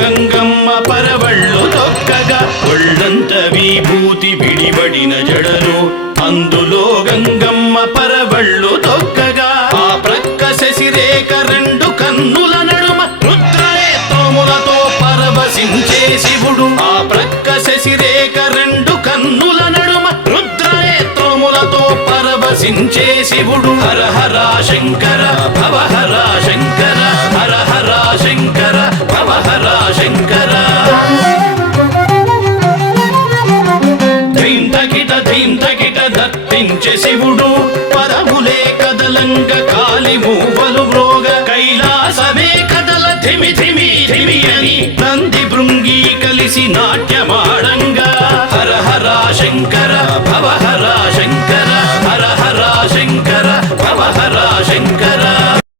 గంగమ్మ పరవళ్ళు తొక్కగా ఒళ్ళంత విభూతి విడివడిన జడలు అందులో గంగమ్మ పరవళ్ళు తొక్కగా ఆ ప్రక్క శశిరేఖ రెండు కన్నుల నడుమ రుద్రనేత్రములతో పరవశించే శివుడు ఆ ప్రక్క శశిరేఖ రెండు కన్నుల నడుమ రుద్రనేత్రములతో పరవశించే శివుడు హర హర శంకర భవ హర శంకర హర హర శంకర భవ హర శంకర ధీం తకిట దత్తించే శివుడు పదములే కదలంగ కాలి మూవలు మ్రోగ కైలాసమే కదల ధిమి ధిమి ధిమి అని నంది భృంగి కలిసి నాట్యమాడంగా హర హర శంకర భవ హర శంకర